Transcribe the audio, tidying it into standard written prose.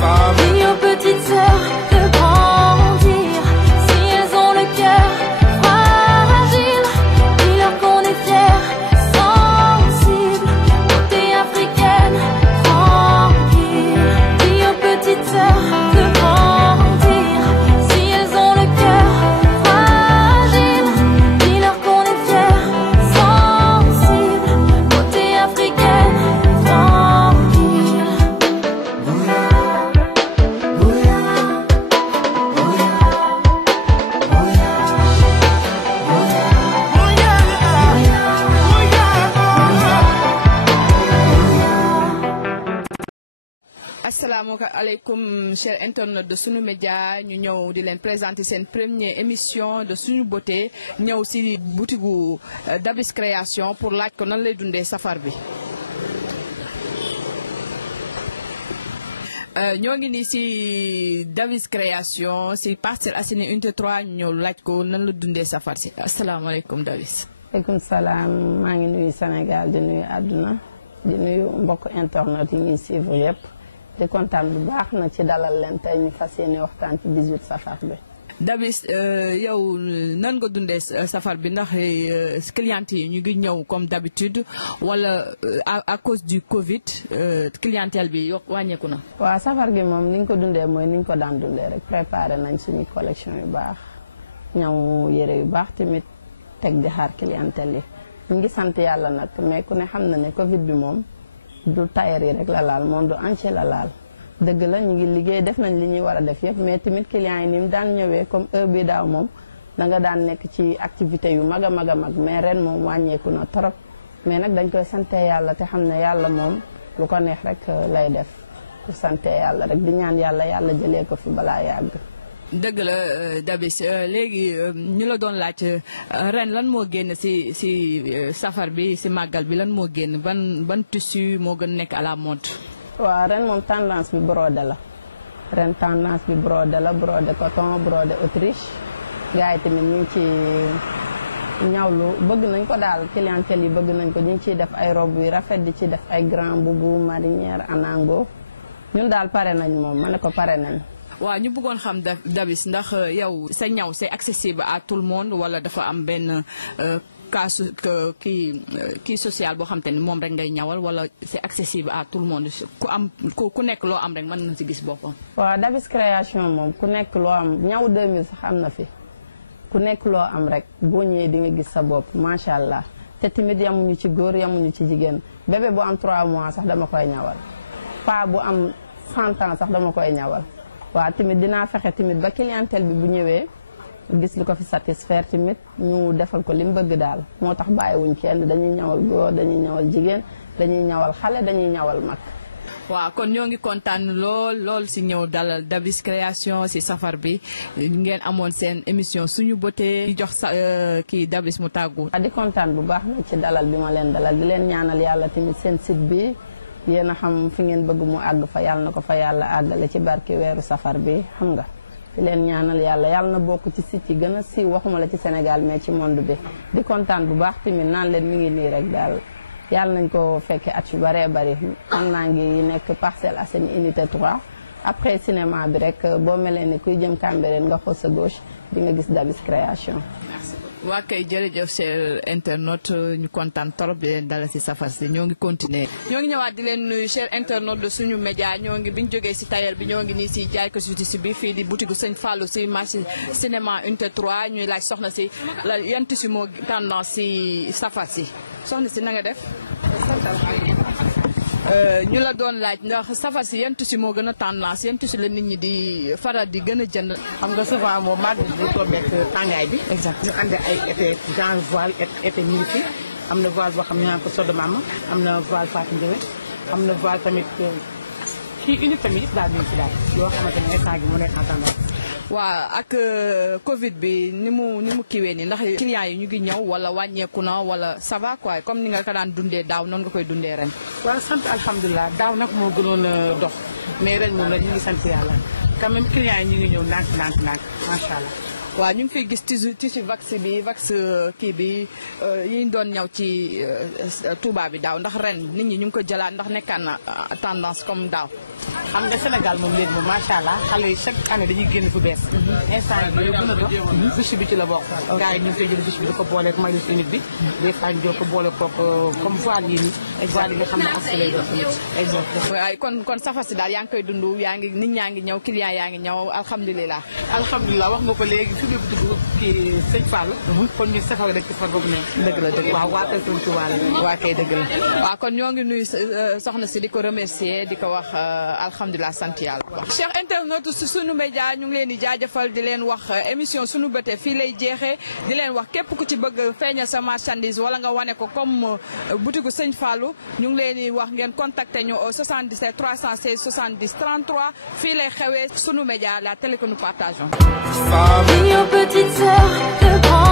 famille. Dis aux petites sœurs de grandir, si elles ont le cœur fragile, dis-leur qu'on est fiers, sensibles, beauté africaine, tranquille. Dis aux petites sœurs de grandir, si elles ont le cœur fragile, dis-leur qu'on est fiers, sensibles, beauté africaine, tranquille. asalaamaaleykum chers internautes de Sunu Média ñu ñëw di leen présenter seen première émission de Suñu Beauté ñëw si butigu Dabis Création pour laaj ko nan lay dundee safar bi. ñoo ngi nii si Dabis Création si Parcelles Assainies unité 3 ñu ñëw laaj ko nan la dundee safar si asalaamaaleykum Dabis. aleykum salaam maa ngi nuyu Sénégal di nuyu àdduna di nuyu mbokk internet yi ñuy suivre yëpp di kontaan bu baax na ci dalal leen tey ñu fas yéene waxtaan ci 18 safar bi. Dabis yow nan nga dundee safar bi ndax clients yi ñu ngi ñëw comme d'habitude wala à cause du Covid clientèle bi wàññeeku na. waaw safar gi moom ni ñu ko dundee mooy ni ñu ko daan dundee rek préparé nañ suñu collection yu baax ñaw yére yu baax tamit teg di xaar clientèle yi ñu ngi sant yàlla nag mais ku ne xam na ne Covid bi moom du tailleur yi rek la laal monde entier la laal. dëgg la ñu ngi liggéey def nañ li ñuy war a def yëpp mais tamit clients yi ni mu daan ñëwee comme heure bi daaw moom da nga daan nekk ci activité yu mag a mag a mag mais ren moom wàññeeku na trop mais nag dañ koy sante yàlla te xam ne yàlla moom lu ko neex rek lay def ku sante yàlla rek di ñaan yàlla yàlla jëlee ko fi balaa yàgg. dëgg la Dabis léegi ñu la doon laaj ren lan moo génn si safar bi si màggal bi lan moo génn ban tissu moo gën nekk à la mode. waaw ren moom tendance bi brodé la ren tendance bi brodé la brodé coton brodé Autriche gars yi tamit ñu ngi ci ñawlu bëgg nañ ko daal clientèle yi bëgg nañ ko ñu ngi ciy def ay robe yu rafet di ci def ay grand boubou marinière anango ñun daal pare nañ moom ma ne ko pare nañ. waaw ñu bëggoon xam Dabis ndax yow sa ñaw c'est accessible à tout le monde wala dafa am benn cas kii social boo xam te ni moom rek ngay ñawal wala c'est accessible à tout le monde ku nekk loo am rek mën na si gis boppam. waaw Dabis Création moom ku nekk loo am ñaw 2000 sax am na fi ku nekk loo am rek boo ñëwee di nga gis sa bopp macha allah te tamit yamuñu ci góor yamuñu ci jigéen bébé bu am 3 mois sax dama koy ñawal pa bu am 100 ans sax dama koy ñawal waaw tamit dinaa fexe tamit ba clientèle bi bu ñëwee. gis li ko fi satisfaire tamit ñu defal ko li mu bëgg daal moo tax bàyyiwuñ kenn dañuy ñawal góor dañuy ñawal jigéen dañuy ñawal xale dañuy ñawal mag. waaw kon ñoo ngi kontaan lool si ñëw dalal Dabis Création si safar bi ngeen amoon seen émission Suñu Beauté di jox kii Dabis mu tàggu. di kontaan bu baax nag ci dalal bi ma leen dalal di leen ñaanal yàlla tamit seen site bi yéen a xam fi ngeen bëgg mu àgg fa yàlla na ko fa yàlla àggale ci barki weeru safar bi xam nga. di leen ñaanal yàlla na bokk ci site yi gën a siiw waxuma la ci Sénégal mais ci monde bi di kontaan bu baax tamit naan leen mi ngi nii rek daal yàlla nañ ko fekkee at yu baree bari am naa ngi nekk Parcelles Assainies unité 3 après cinéma bi rek boo melee ni kuy jëm Cambérène nga xool sa gauche di nga gis Dabis Création. waa kay jërëjëf cher internaute ñu kontaan trop di leen dalal si safar si ñoo ngi continuer ñoo ngi ñëwaat di leen nuyu cher internaute de Suñu Média ñoo ngi bi ñu jógee si tailleur bi ñoo ngi nii si jaay ko si bi fii di boutique Sëñ Fallou si marché cinéma unité 3 ñuy laaj soxna si la yan tissu moo tendance si safar si soxna si na nga def. ñu la doon laaj ndax safar si yan tissu moo gën a tendance yan tissu la nit ñi di faral di gën a jënd. xam nga souvent moom màgg di tombeek tàngaay bi. exact ñu ànd ay effet genre voile effet militaire am na voile boo xam ne ñu naan ko Sodo Mama am na voile Fatou Ndiaye am na voile tamit kii unité tamit yëpp daal ñu ci daal yoo xamante ne instant gi mu nekk en tendance. waaw ak Covid bi ni mu kiiwee nii ndax clients yi ñu ngi ñëw wala wàññeeku na wala ça va quoi comme ni nga ko daan dundee daaw noonu nga koy dundee ren. waaw sant alhamdulilah daaw nag moo gënoon a dox mais ren moom nag ñu ngi sant yàlla quand même clients yi ñu ngi ñëw ndànk macha allah. waaw ñu ngi fiy gis tissu vax kii bi yi ñu doon ñëw ci Touba bi daaw ndax ren nit ñi ñu ngi ko jëlaat ndax nekkaan na tendance comme daaw. xam nga Sénégal moom léegi moom macha allah xale yi chaque année dañuy génn fu bees. instant bi ñu gën a dox fiche bi ci la bokk. gars yi ñu ngi koy jël fiche bi di ko booleeg maillot unité bi. des fois ñu jël ko boole koog comme voile yi nii. voile yi nga xam ne as lay doon tamit. exactement. waaye kon safar si daal yaa ngi koy dund yaa ngi nit ñaa ngi ñëw client yaa ngi ñëw alhamdulilah. alhamdulilah wax nga ko léegi fi mu dugg kii sëñ Fall. kon ñu safar rek ci safar boobu ne. dëgg la dëgg la waaw waa kër Sëñ Tuubaa la. waa kay dëgg la waaw kon ñoo ngi nuyu soxna si di ko remercier di ko wax alhamdulilah sant yàlla. Cheikh internaute su sunu média ñu ngi leen di jaajëfal di leen wax émission sunu bëte fii lay jeexee di leen wax képp ku ci bëgg feeñal sa marchandise wala nga wane ko comme boutique Sëñ Fallou ñu ngi leen di wax ngeen contacter ñu au 77 316 70 33 fii lay xewee sunu média la télé que nous partageons. Petite sœur, le grand